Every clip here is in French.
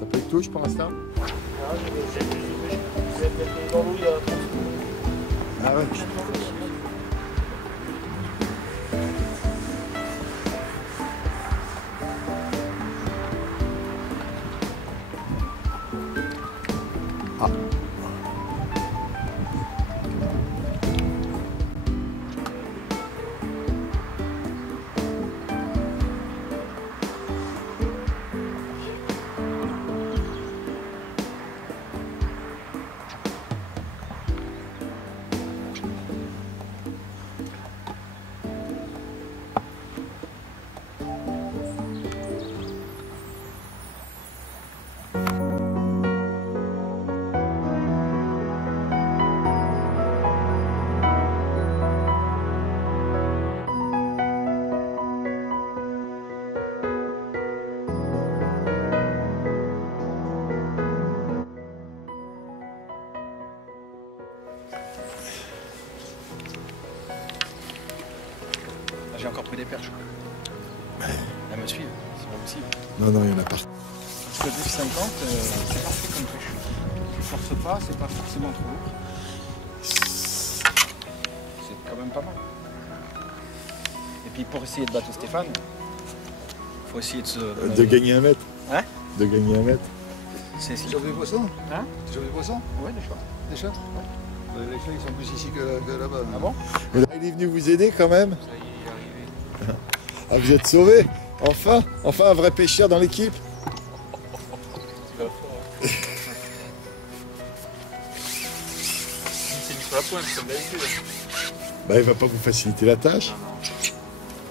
T'as pas eu de touche pour l'instant? Ah ouais. Ah. J'ai encore pris des perches. Elle me suit, c'est pas possible. Non, non, il y en a pas. Parce que le défi 50, c'est parfait comme pêche. Tu forces pas, c'est pas forcément trop lourd. C'est quand même pas mal. Et puis pour essayer de battre Stéphane, il faut essayer de se... De gagner un mètre. Hein? De gagner un mètre. C'est Tu chopes des poissons? Hein? Tu chopes des poissons? Ouais, des choix. Des chats? Ouais. Les chats, ils sont plus ici que là-bas. Ah bon? Et là, il est venu vous aider quand même. Ça y est, arrivé. Ah, vous êtes sauvés. Enfin, enfin un vrai pêcheur dans l'équipe. Tu vas fort. C'est mis sur la pointe, comme d'habitude. Bah, il va pas vous faciliter la tâche.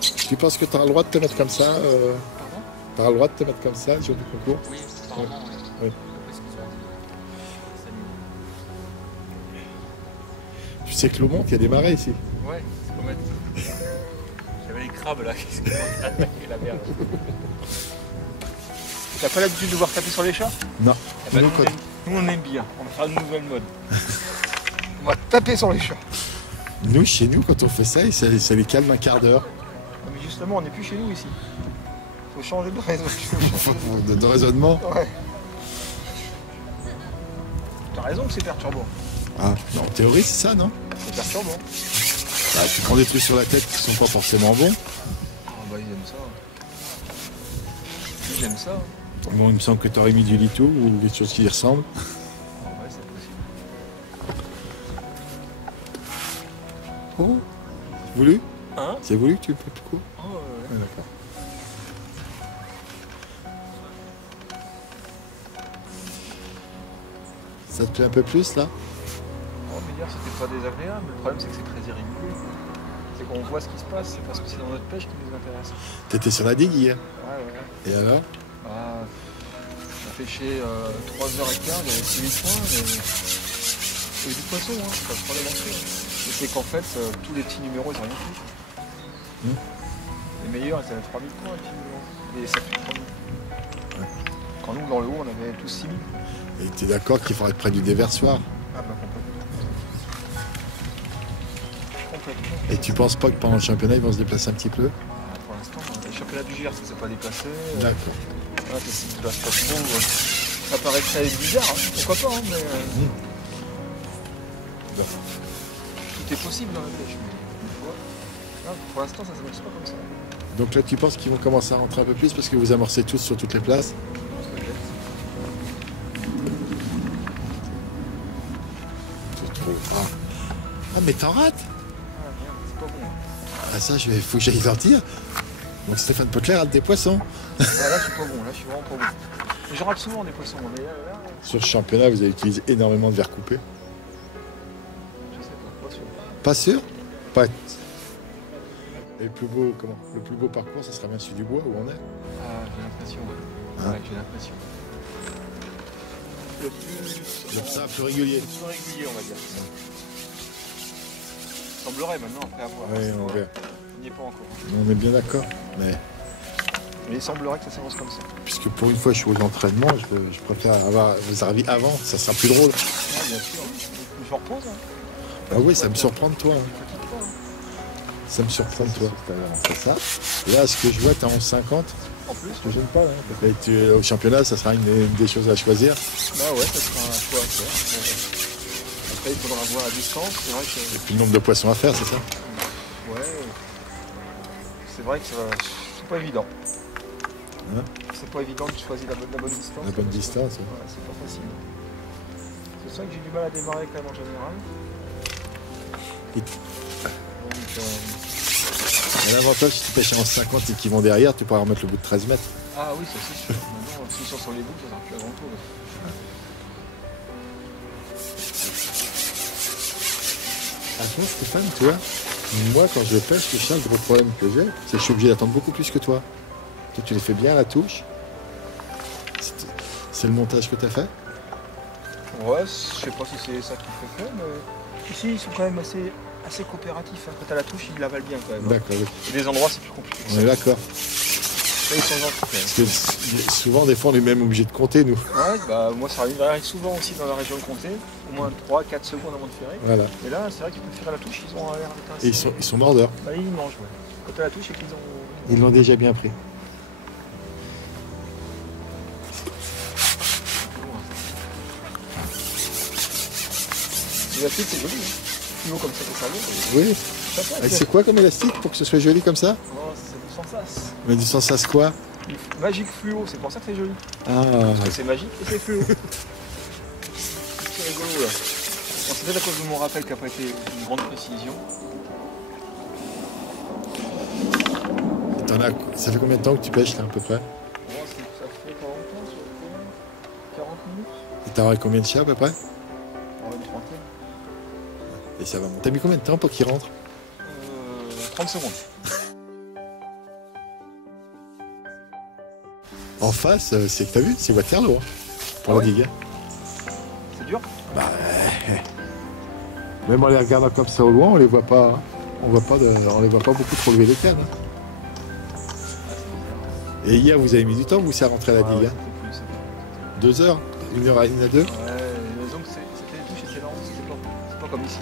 Tu penses que tu auras le droit de te mettre comme ça Pardon? Tu auras le droit de te mettre comme ça, sur du concours? Oui, apparemment, oui. Ouais. Tu sais que l'eau monte, il y a des marais ici. Ouais, c'est pas mal. J'avais les crabes là qui se commencent à attaquer la mer. T'as pas l'habitude de voir taper sur les chats? Non. Eh ben, Nous, nous, on aime bien, on fera une nouvelle mode. On va taper sur les chats. nous, chez nous, quand on fait ça, ça les calme un quart d'heure. Non, mais justement, on n'est plus chez nous ici. Faut changer de réseau. De raisonnement. Ouais. T'as raison que c'est perturbant. Ah, non, en théorie, c'est ça, non? C'est perturbant. Bah, tu prends des trucs sur la tête qui sont pas forcément bons. Ah bah ils aiment ça. Ils aiment ça. Bon, il me semble que tu aurais mis du litou ou des choses qui y ressemblent. Ah ouais, c'est possible. Oh, voulu? Hein? C'est voulu que tu le fais plus court? Oh ouais. Ah, d'accord. Ça te plaît un peu plus là? Oh mais hier c'était pas désagréable, le problème c'est que c'est très irrégulier. C'est qu'on voit ce qui se passe, c'est parce que c'est dans notre pêche qui nous intéresse. T'étais sur la digue hier. Ouais. Et alors? Bah, on a pêché 3h15, il y avait 8 points, mais il y a du poisson, hein, c'est pas le problème là-dessus. Et c'est qu'en fait, tous les petits numéros ils ont rien pris. Les meilleurs ils avaient 3000 points, les petits numéros. Et ça fait 3000. Ouais. Quand nous dans le haut on avait tous 6000. Et t'es d'accord qu'il faudrait être près du déversoir? Ah bah complètement. Et tu penses pas que pendant le championnat ils vont se déplacer un petit peu? Ah, pour l'instant, les championnats du Gers, ça s'est pas déplacé. D'accord. Voilà, ça se déplace pas trop. Ça paraît très bizarre, hein. Pourquoi pas, hein, mais Bah, tout est possible dans la pêche. Mais, tu vois, là, pour l'instant, ça s'amorce pas comme ça. donc là tu penses qu'ils vont commencer à rentrer un peu plus parce que vous amorcez tous sur toutes les places? Je pense que j'ai- C'est trop. Ah mais t'en rates? Ah merde, c'est pas bon. Hein. Ah ça, faut que j'aille leur dire. Donc Stéphane Potler rate des poissons. Ah, là, je suis pas bon, là, je suis vraiment pas bon. Mais je rate souvent des poissons, mais là, Sur le championnat, vous avez utilisé énormément de verre coupé. je sais pas sûr. Pas sûr? Pas. Et le plus beau, comment? Le plus beau parcours, ça sera bien celui du bois où on est. Ah, j'ai l'impression, ouais. Hein? Ouais, j'ai l'impression. Le plus... Comme ça, plus régulier. Le plus régulier, on va dire. Semblerait maintenant, après avoir. Oui, on verra. On n'y est pas encore. On est bien d'accord. Mais Mais il semblerait que ça s'avance comme ça. Puisque pour une fois, je suis aux entraînements, je préfère avoir vos avis avant, ça sera plus drôle. Ouais, bien sûr. Je me repose. Hein. Ah oui, ça me surprend de toi. Hein. Ça me surprend de toi. C'est ça. Là, ce que je vois, tu as 11,50. En plus, Ça te gêne pas, hein. Au championnat, ça sera une des choses à choisir. Bah ouais, ça sera un choix à faire. Après, il faudra voir la distance. C'est vrai que. Et puis le nombre de poissons à faire, c'est ça? Ouais. C'est vrai que c'est pas évident. Hein? C'est pas évident de choisir la bonne distance. La bonne distance. Ouais, c'est pas facile. C'est ça que j'ai du mal à démarrer quand même en général. Donc, L'avantage, si tu pêches en 50 et qu'ils vont derrière, tu pourras remettre le bout de 13 mètres. ah oui, ça c'est sûr. Maintenant, s'ils sont sur les bouts, ça sert plus à grand chose. Ah, toi, Stéphane, tu vois, moi, quand je pêche, le chat, le gros problème que j'ai, c'est que je suis obligé d'attendre beaucoup plus que toi. Toi, tu les fais bien à la touche. C'est le montage que tu as fait? Ouais, je sais pas si c'est ça qui fait que, mais ici, ils sont quand même assez coopératifs. Hein. Quand t'as la touche, ils l'avalent bien quand même. D'accord, oui. Il y a des endroits, c'est plus compliqué. On est d'accord. Là, ils sont gentils quand même. Parce que souvent, des fois, on est même obligé de compter, nous. Ouais, bah moi ça arrive souvent aussi dans la région de Comté, au moins 3-4 secondes avant de ferrer. Voilà. Et là, c'est vrai qu'ils préfèrent la touche, ils ont l'air d'être Et assez... ils sont mordeurs. Bah, ils mangent, ouais. Quand t'as la touche, c'est qu'ils ont... Ils l'ont déjà bien pris. L'élastique, c'est joli, hein. Fluo comme ça, ça sert Oui. bien. C'est quoi comme élastique pour que ce soit joli comme ça? Oh, c'est du sans-sas. Mais du sens à ce quoi? Magique fluo, c'est pour ça que c'est joli. Ah, Parce que c'est magique et c'est fluo. C'est rigolo là. Bon, c'est peut-être à cause de mon rappel qui n'a pas été une grande précision. ça fait combien de temps que tu pêches là à peu près? Bon, ça fait pas longtemps, ça fait 40 minutes. Et t'as combien de chats à peu près? Une trentaine. Et ça va. T'as mis combien de temps pour qu'il rentre? 30 secondes. En face, c'est que t'as vu, c'est Waterloo hein, pour Ah la ouais digue. C'est dur? Bah, même en les regardant comme ça au loin, on les voit pas. Hein. On les voit pas beaucoup trop lever les cannes. Hein. Et hier, vous avez mis du temps, vous, ça rentrait à la digue. Hein. 2 heures, 1 heure à 1 à 2. Ouais, disons que c'était les touches, c'était lent, c'est pas comme ici.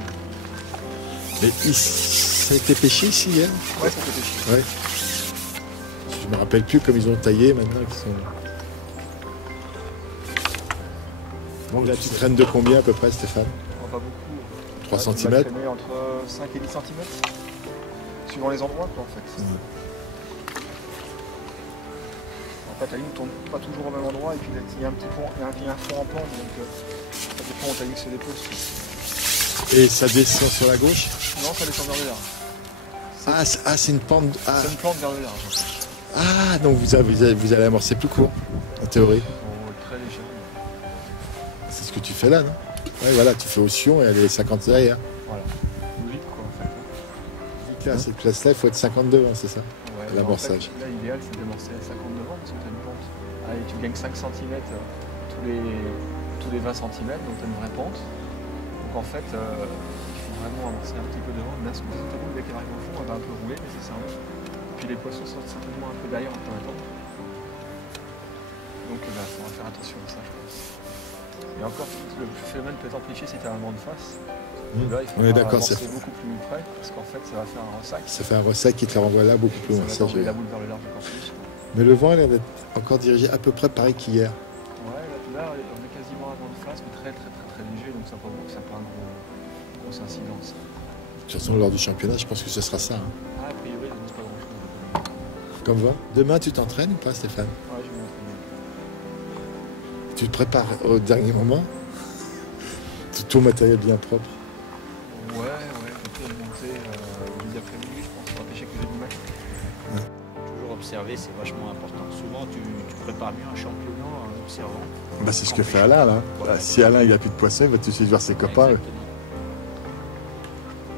Mais ça a été pêché ici hier? Ouais, ça fait pêcher. Ouais. Je me rappelle plus comme ils ont taillé maintenant. Qu'ils sont... Donc là, tu traînes de combien à peu près, Stéphane? Oh, pas beaucoup. 3 cm. cm? Entre 5 et 10 cm. Suivant les endroits, quoi, en fait. En fait, la ligne ne tourne pas toujours au même endroit, et puis il y a un petit pont, il y a un fond en pente, donc ça dépend où ta ligne se dépose. Et ça descend sur la gauche? Non, ça descend vers le large. C'est une pente. Ah, C'est une plante vers le large. ah donc vous allez amorcer plus court, en théorie. Oh, très léger. C'est ce que tu fais là, non? Ouais, voilà, tu fais au sion et elle est 50 derrière. Voilà. Logique, quoi, en fait. Là, cette place-là, il faut être 52, hein, c'est ça? Ouais, l'amorçage. En fait, là, l'idéal, c'est d'amorcer à 50 devant, parce que tu as une pente. Allez, tu gagnes 5 cm tous les 20 cm, donc tu as une vraie pente. Donc en fait, il faut vraiment amorcer un petit peu devant. Là, ce que ta boule, dès qu'elle arrive au fond, elle va un peu rouler nécessairement. Puis les poissons sortent certainement un peu derrière en temps attendant. Donc il faudra faire attention à ça, je pense. Et encore, le phénomène peut être amplifié si tu as un vent de face. Là, il faut avancer beaucoup plus près, parce qu'en fait, ça va faire un ressac. Ça fait un ressac qui te renvoie là beaucoup plus loin. Ça va envoyer la boule vers le large encore plus. Mais le vent, il a l'air d'être encore dirigé à peu près pareil qu'hier. Ouais, là, on est quasiment à vent de face, mais très léger, donc ça peut avoir une grosse incidence. De toute façon, lors du championnat, je pense que ce sera ça. Hein. Ah, a priori, ça ne pas grand-chose. Comme vent. Demain, tu t'entraînes ou pas, Stéphane? Ouais, je vais m'entraîner. Tu te prépares au dernier moment? Tout ton matériel bien propre? Ouais, je vais monter midi après-midi, je pense, pour pêcher que j'ai du match. Ouais. Toujours observer, c'est vachement important. Souvent, tu prépares mieux un championnat en observant. Bah, c'est ce que fait Alain, là. Voilà. Si Alain, il a plus de poisson, il va tout de suite voir ses copains. Exactement.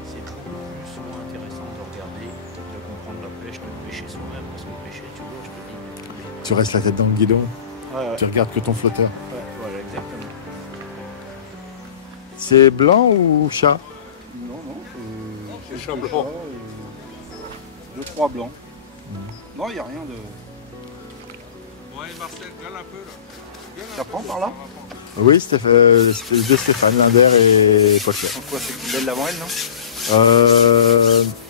C'est beaucoup plus souvent intéressant de regarder, de comprendre la pêche, de pêcher soi-même, parce que pêcher, tu vois, je te dis. Tu restes la tête dans le guidon, Ouais. tu regardes que ton flotteur. Ouais, voilà, exactement. C'est blanc ou chat? Non, C'est chat blanc. 2-3 blancs. Non, il n'y a rien de... Ouais, Marcel, gueule un peu là. Ça prend par là? Oui, c'était de Stéphane Linder et Paul Pierre. Pourquoi c'est plus belle l'avant elle, non?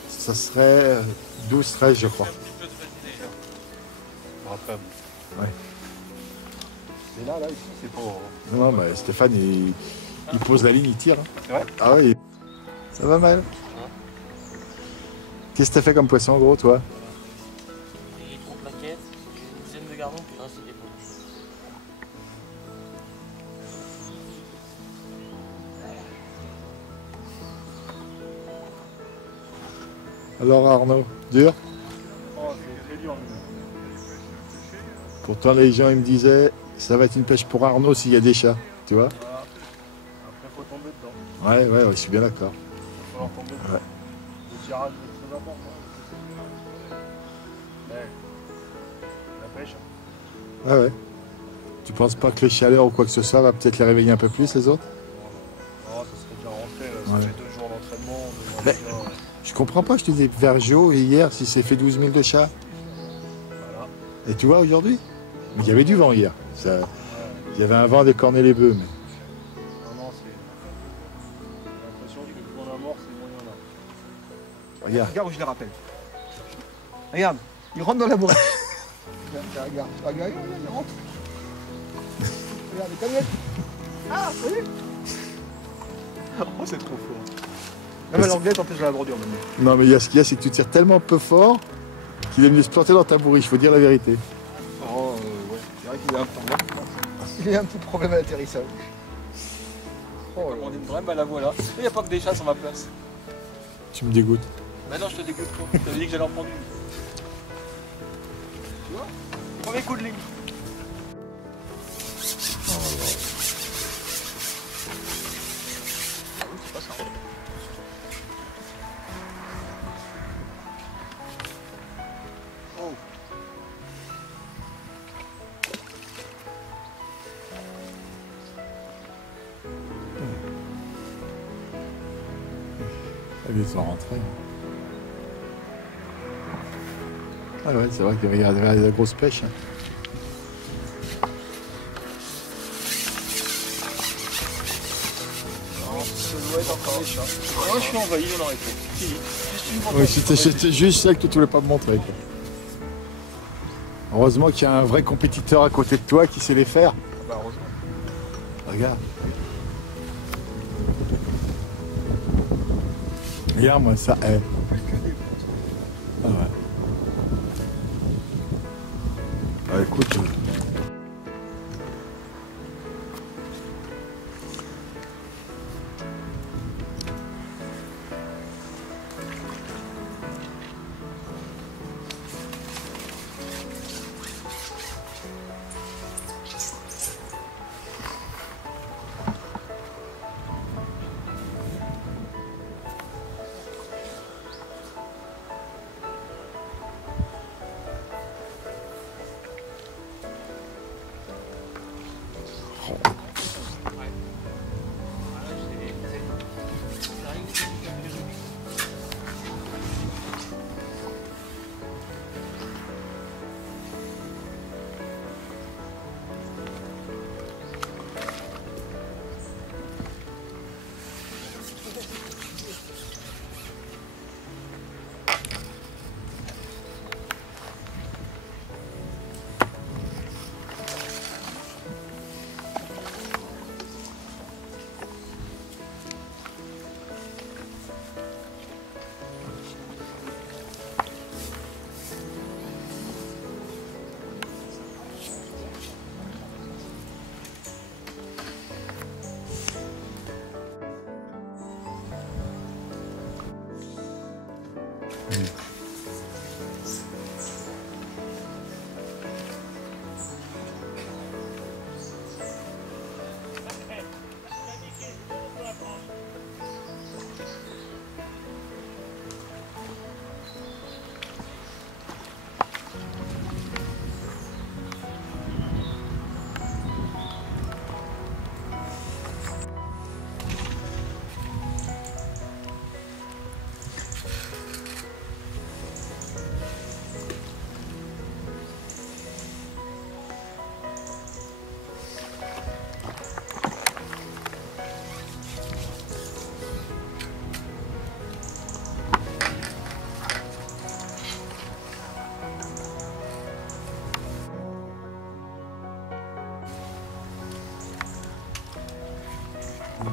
Ça serait 12-13, je crois. Après, Ouais. Et là, ici, c'est pas. Non, mais Stéphane, il pose la ligne, il tire. Hein. C'est vrai? Ah oui. Ça va mal. Qu'est-ce que t'as fait comme poisson, gros, toi? J'ai 3 plaquettes, j'ai une dizaine de gardons, puis le reste c'est des pots. Alors, Arnaud, dur? Oh, c'est très dur. Pourtant, les gens, ils me disaient, ça va être une pêche pour Arnaud s'il y a des chats, tu vois? Après, faut tomber dedans. Ouais, je suis bien d'accord. Il va falloir tomber dedans. Ouais. Le tirage est très important. Mais, la pêche. Ouais. Tu penses pas que les chaleurs ou quoi que ce soit va peut-être les réveiller un peu plus, les autres? Non, ça serait déjà rentré. Ça Ouais. fait 2 jours d'entraînement. Mais- Je comprends pas, je te dis, Vergio, hier, si c'est fait 12 000 de chats. Voilà. Et tu vois, aujourd'hui? Mais il y avait du vent hier. Il y avait un vent à décorner les bœufs, mais... Non, c'est. J'ai l'impression que plus on a mort, c'est moins il y en a. Regarde. Regarde où je les rappelle. Regarde, il rentre dans la bourrée. regarde, il rentre. Regarde, les canettes. Ah, salut. Oh, c'est trop fort. Même à l'anglais, en plus, j'ai la bordure maintenant. Non, mais il y a ce qu'il y a, c'est que tu tires tellement peu fort qu'il est mieux se planter dans ta bourriche, faut dire la vérité. Oh, ouais. C'est vrai qu'il a un problème. Il a un petit problème à l'atterrissage. Oh, on est vraiment à la voie là. Il n'y a pas que des chats sur ma place. Tu me dégoûtes. Mais non, je te dégoûte pas. Je t'avais dit que j'allais en prendre une. Tu vois? Premier coup de ligne. Ah oui, c'est pas ça. Oh. Elle est rentrée. Ah ouais, c'est vrai qu'il y avait la grosse pêche. Hein. Ça doit être encore les chats. Moi, je suis envahi, on aurait fait. Fini. Juste une Oui, bouteille. c'était juste celle que tu voulais pas me montrer. Quoi. Heureusement qu'il y a un vrai compétiteur à côté de toi qui sait les faire. Ah bah, heureusement. Regarde. Regarde, moi, ça est. Ah ouais. Ah, écoute.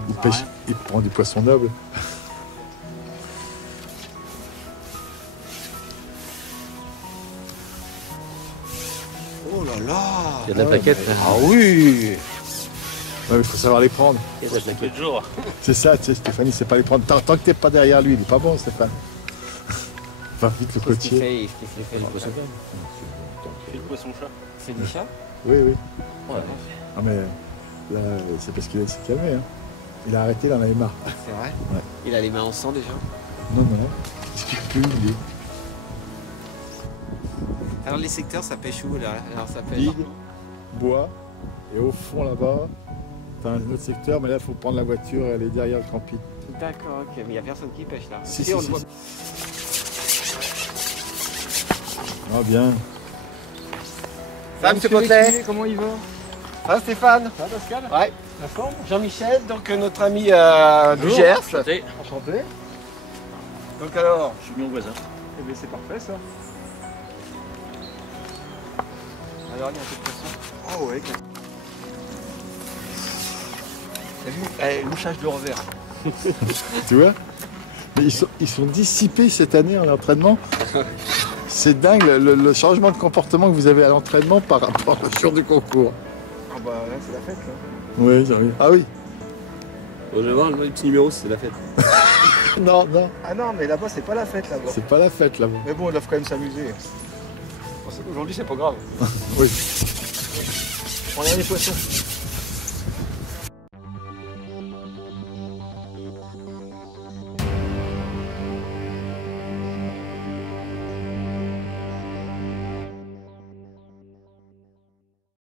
Il pêche, il prend du poisson noble. Oh là là. Il y a de la plaquette. Ah oui. Ouais, il faut savoir les prendre. Il y a de la plaquette. jour. C'est ça, tu sais, Stéphanie, c'est pas les prendre. Tant que t'es pas derrière lui, il est pas bon, Stéphane. Va vite le Qu'est-ce qu'il côtier. fait du poisson cave. Fais le poisson-chat. C'est du chat. Oui, oui. Ouais. Ah, mais là, c'est parce qu'il s'est calmé. Hein. Il a arrêté, il en avait marre. C'est vrai. Ouais. Il a les mains en sang déjà. Non, non, non. Qu'est-ce qu'il pue, lui? Alors les secteurs, ça pêche où là? Alors ça pêche. Digue, bois, et au fond là-bas, t'as un autre secteur, mais là, il faut prendre la voiture et aller derrière le camping. D'accord, ok, mais il n'y a personne qui pêche là. Si, on si, le voit. si. Ah, bien. Ça, monsieur Potelet. Comment il va? Ça, Stéphane. Ça va, Pascal? Ouais. La forme? Jean-Michel, donc notre ami du Gers. Enchanté. Enchanté. Donc alors, Je suis bien voisin. Eh bien, c'est parfait ça. Alors, il y a un peu de poisson. Ah ouais. T'as vu? Louchage de revers. Tu vois? Mais ils sont dissipés cette année en entraînement. C'est dingue le changement de comportement que vous avez à l'entraînement par rapport au jour du concours. Ah bah là, c'est la fête là. Oui, j'arrive. Ah oui. bon, je vais voir le petit numéro, c'est la fête. Non, non, Ah non, mais là-bas, c'est pas la fête là-bas. c'est pas la fête là-bas. Mais bon, ils doivent quand même s'amuser. Aujourd'hui, c'est pas grave. Oui. On a les poissons.